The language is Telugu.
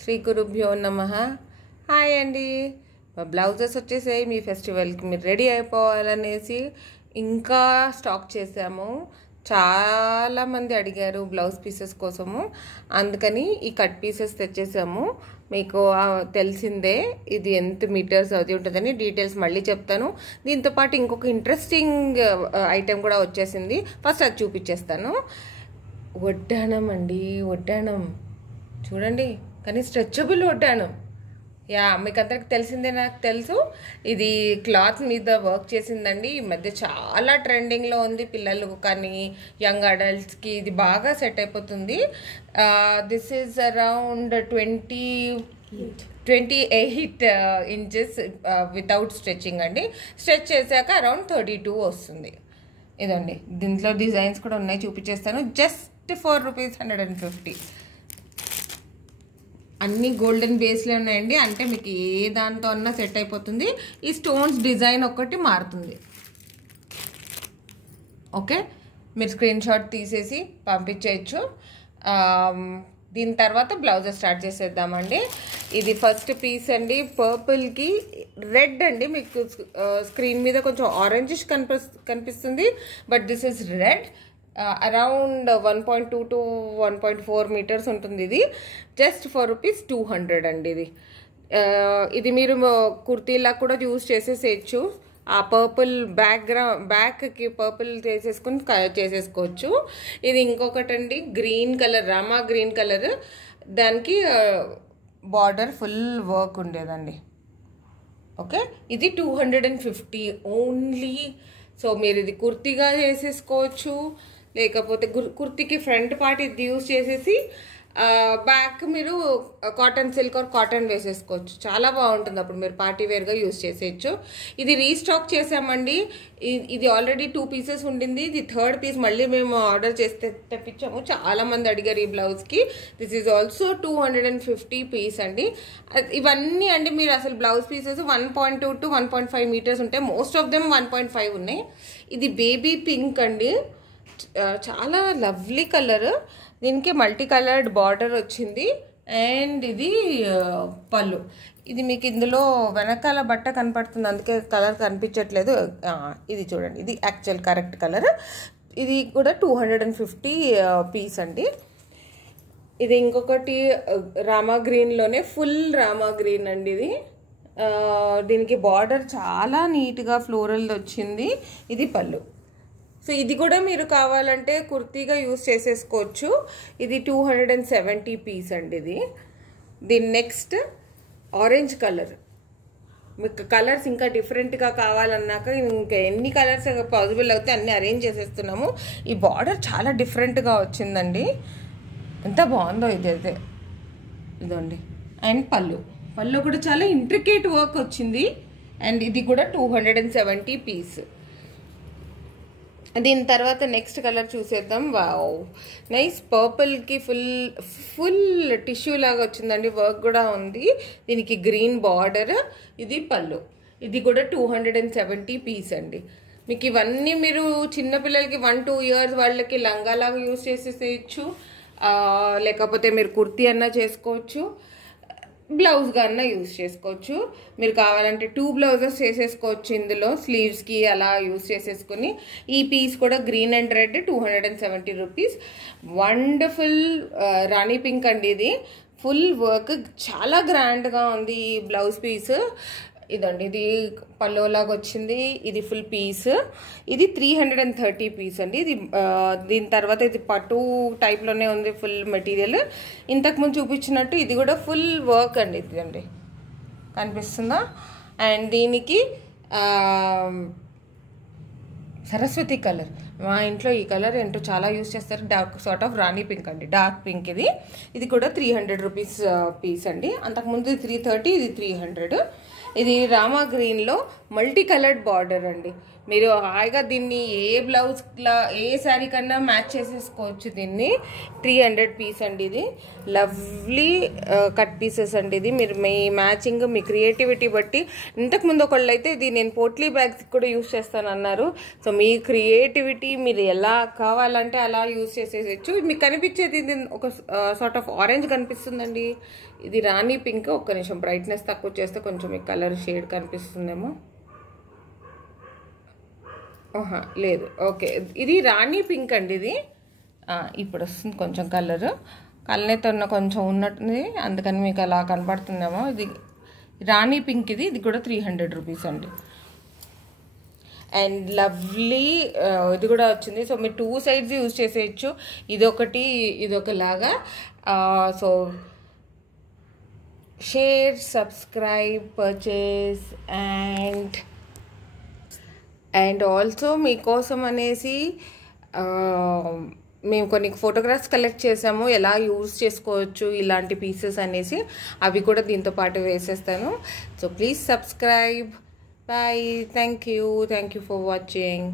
శ్రీ గురుభ్యో నమః. హాయ్ అండి. బ్లౌజెస్ వచ్చేసాయి. మీ ఫెస్టివల్కి మీరు రెడీ అయిపోవాలనేసి ఇంకా స్టాక్ చేసాము. చాలామంది అడిగారు బ్లౌజ్ పీసెస్ కోసము, అందుకని ఈ కట్ పీసెస్ తెచ్చేసాము. మీకు తెలిసిందే ఇది ఎంత మీటర్స్ అది ఉంటుందని డీటెయిల్స్ మళ్ళీ చెప్తాను. దీంతోపాటు ఇంకొక ఇంట్రెస్టింగ్ ఐటెం కూడా వచ్చేసింది. ఫస్ట్ అది చూపించేస్తాను. వడ్డానం అండి, వడ్డానం చూడండి, కానీ స్ట్రెచబుల్ వడ్డానం. మీకు అందరికి తెలిసిందే, నాకు తెలుసు. ఇది క్లాత్ మీద వర్క్ చేసిందండి. ఈ మధ్య చాలా ట్రెండింగ్లో ఉంది. పిల్లలు కానీ యంగ్ అడల్ట్స్కి ఇది బాగా సెట్ అయిపోతుంది. This is around 28 inches without stretching అండి. స్ట్రెచ్ చేశాక అరౌండ్ 32 వస్తుంది. ఇదండి, దీంట్లో డిజైన్స్ కూడా ఉన్నాయి, చూపించేస్తాను. జస్ట్ ₹150. అన్ని గోల్డెన్ బేస్లే ఉన్నాయండి. అంటే మీకు ఏ దాంతో అన్నా సెట్ అయిపోతుంది. ఈ స్టోన్స్ డిజైన్ ఒక్కటి మారుతుంది. ఓకే, మీరు స్క్రీన్ షాట్ తీసేసి పంపించేయచ్చు. దీని తర్వాత బ్లౌజెస్ స్టార్ట్ చేసేద్దామండి. ఇది ఫస్ట్ పీస్ అండి, పర్పుల్కి రెడ్ అండి. మీకు స్క్రీన్ మీద కొంచెం ఆరెంజిష్ కనిపిస్తుంది, but this is red. Around 1.2 to 1.4 metres ఉంటుంది. ఇది జస్ట్ ₹200 అండి. ఇది మీరు కుర్తీలా కూడా యూజ్ చేసేసేయచ్చు. ఆ పర్పుల్ బ్యాక్కి పర్పుల్ చేసేసుకోవచ్చు. ఇది ఇంకొకటి అండి, green colour, Rama green colour. దానికి బార్డర్ ఫుల్ వర్క్ ఉండేదండి. ఓకే, ఇది 250 ఓన్లీ. సో మీరు ఇది కుర్తీగా చేసేసుకోవచ్చు, లేకపోతే కుర్తీకి ఫ్రంట్ పార్ట్ ఇది యూజ్ చేసేసి బ్యాక్ మీరు కాటన్ సిల్క్ ఆర్ కాటన్ వేసేసుకోవచ్చు. చాలా బాగుంటుంది. అప్పుడు మీరు పార్టీ వేర్గా యూజ్ చేసేయచ్చు. ఇది రీస్టాక్ చేసామండి. ఇది ఆల్రెడీ 2 పీసెస్ ఉండింది. ఇది థర్డ్ పీస్ మళ్ళీ మేము ఆర్డర్ చేస్తే తెప్పించాము. చాలా మంది అడిగారు ఈ బ్లౌజ్కి. దిస్ ఈజ్ ఆల్సో 250 పీస్ అండి. ఇవన్నీ అండి, మీరు అసలు బ్లౌజ్ పీసెస్ 1.2 to 1.5 మీటర్స్ ఉంటాయి. మోస్ట్ ఆఫ్ దెమ్ 1.5 ఉన్నాయి. ఇది బేబీ పింక్ అండి, చాలా లవ్లీ కలర్. దీనికి మల్టీ కలర్డ్ బార్డర్ వచ్చింది. అండ్ ఇది పళ్ళు. ఇది మీకు ఇందులో వెనకాల బట్ట కనపడుతుంది, అందుకే కలర్ కనిపించట్లేదు. ఇది చూడండి, ఇది యాక్చువల్ కరెక్ట్ కలర్. ఇది కూడా 250 పీస్ అండి. ఇది ఇంకొకటి రామా గ్రీన్లోనే ఫుల్ రామా గ్రీన్ అండి. ఇది దీనికి బార్డర్ చాలా నీట్గా ఫ్లోరల్ వచ్చింది. ఇది పళ్ళు. సో ఇది కూడా మీరు కావాలంటే కుర్తీగా యూస్ చేసేసుకోవచ్చు. ఇది 270 పీస్ అండి. దీని నెక్స్ట్ ఆరెంజ్ కలర్. మీకు కలర్స్ ఇంకా డిఫరెంట్గా కావాలన్నాక ఇంకా ఎన్ని కలర్స్ పాసిబుల్ అవుతే అన్నీ అరేంజ్ చేసేస్తున్నాము. ఈ బార్డర్ చాలా డిఫరెంట్గా వచ్చిందండి, ఎంత బాగుందో ఇదైతే. ఇదండి. అండ్ పళ్ళు కూడా చాలా ఇంట్రికేట్ వర్క్ వచ్చింది. అండ్ ఇది కూడా 270 పీస్. దీని తర్వాత నెక్స్ట్ కలర్ చూసేద్దాం. Wow, nice. పర్పుల్కి ఫుల్ టిష్యూ లాగా వచ్చిందండి, వర్క్ కూడా ఉంది. దీనికి గ్రీన్ బార్డర్. ఇది పళ్ళు. ఇది కూడా 270 పీస్ అండి. మీకు ఇవన్నీ మీరు చిన్నపిల్లలకి 1-2 ఇయర్స్ వాళ్ళకి లంగాలాగా యూజ్ చేసేసేయచ్చు, లేకపోతే మీరు కుర్తీ అన్నా చేసుకోవచ్చు, బ్లౌజ్గా అన్నా యూజ్ చేసుకోవచ్చు. మీరు కావాలంటే 2 బ్లౌజెస్ చేసేసుకోవచ్చు ఇందులో, స్లీవ్స్కి అలా యూజ్ చేసేసుకుని. ఈ పీస్ కూడా green and red 270 rupees. Wonderful Rani pink అండి. ఇది ఫుల్ వర్క్, చాలా గ్రాండ్గా ఉంది ఈ బ్లౌజ్ పీస్. ఇదండి, ఇది పల్లోలాగా వచ్చింది. ఇది ఫుల్ పీస్. ఇది 330 పీస్ అండి. ఇది దీని తర్వాత ఇది పట్టు టైప్లోనే ఉంది ఫుల్ మెటీరియల్. ఇంతకుముందు చూపించినట్టు ఇది కూడా ఫుల్ వర్క్ అండి. ఇదండి, కనిపిస్తుందా? అండ్ దీనికి సరస్వతి కలర్. మా ఇంట్లో ఈ కలర్ ఏంటో చాలా యూజ్ చేస్తారు. Dark sort of Rani pink అండి, డార్క్ పింక్. ఇది కూడా 300 రూపీస్ పీస్ అండి. అంతకుముందు 330, ఇది 300. ఇది రామా గ్రీన్లో మల్టీ కలర్డ్ బార్డర్ అండి. మీరు హాయిగా దీన్ని ఏ బ్లౌజ్లా ఏ శారీ కన్నా మ్యాచ్ చేసేసుకోవచ్చు. దీన్ని 300 పీస్ అండి. ఇది లవ్లీ కట్ పీసెస్ అండి. ఇది మీరు మీ మ్యాచింగ్ మీ క్రియేటివిటీ బట్టి, ఇంతకుముందు ఒకళ్ళు అయితే ఇది నేను పోట్లీ బ్యాగ్స్ కూడా యూస్ చేస్తాను అన్నారు. సో మీ క్రియేటివిటీ మీరు ఎలా కావాలంటే అలా యూస్ చేసేయచ్చు. మీకు కనిపించేది ఇది ఒక సార్ట్ ఆఫ్ ఆరెంజ్ కనిపిస్తుందండి. ఇది రాణి పింక్. ఒక్క నిమిషం బ్రైట్నెస్ తక్కువ చేస్తే కొంచెం ఈ కలర్ షేడ్ కనిపిస్తుందేమో. లేదు, ఓకే. ఇది రాణి పింక్ అండి. ఇది ఇప్పుడు వస్తుంది కొంచెం కలర్ కళ్ళనైతే కొంచెం ఉన్నట్టుంది, అందుకని మీకు అలా కనపడుతుందేమో. ఇది రాణి పింక్. ఇది కూడా 300 రూపీస్ అండి. అండ్ లవ్లీ ఇది కూడా వచ్చింది. సో మీరు 2 సైడ్స్ యూజ్ చేసేయచ్చు. ఇదొకటి ఇదొకలాగా. So share, subscribe, purchase and also మీకోసం అనేసి మేము కొన్ని ఫోటోగ్రాఫ్స్ కలెక్ట్ చేసాము, ఎలా యూజ్ చేసుకోవచ్చు ఇలాంటి పీసెస్ అనేసి. అవి కూడా దీంతో పాటు వేసేస్తాను. So please subscribe. Bye. Thank you for watching.